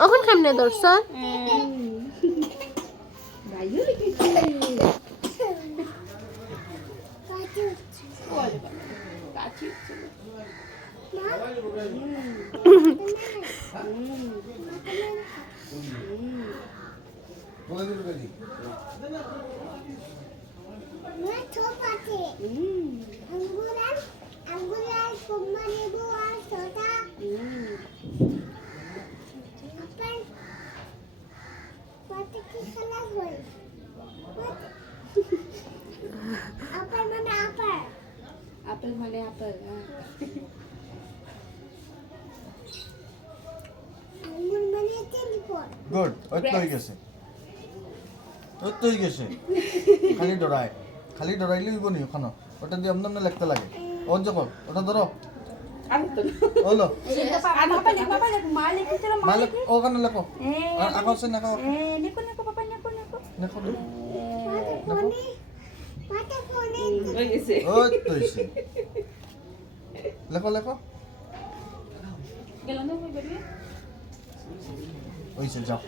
এখন কেমনে ধরছ? আপেল মানে আপেল গুড ওই তো হয়ে গেছে খালি ডরাইলে হইব নি ওখানে ওটা দিয়ে আমদাম না লিখতে লাগে ওন যখন ওটা ধরো হলো মালিক ওখানে লেখো আঁকাও সে নাকাও লেখো ওই তো হয়েছে লেখো হয়েছে যাও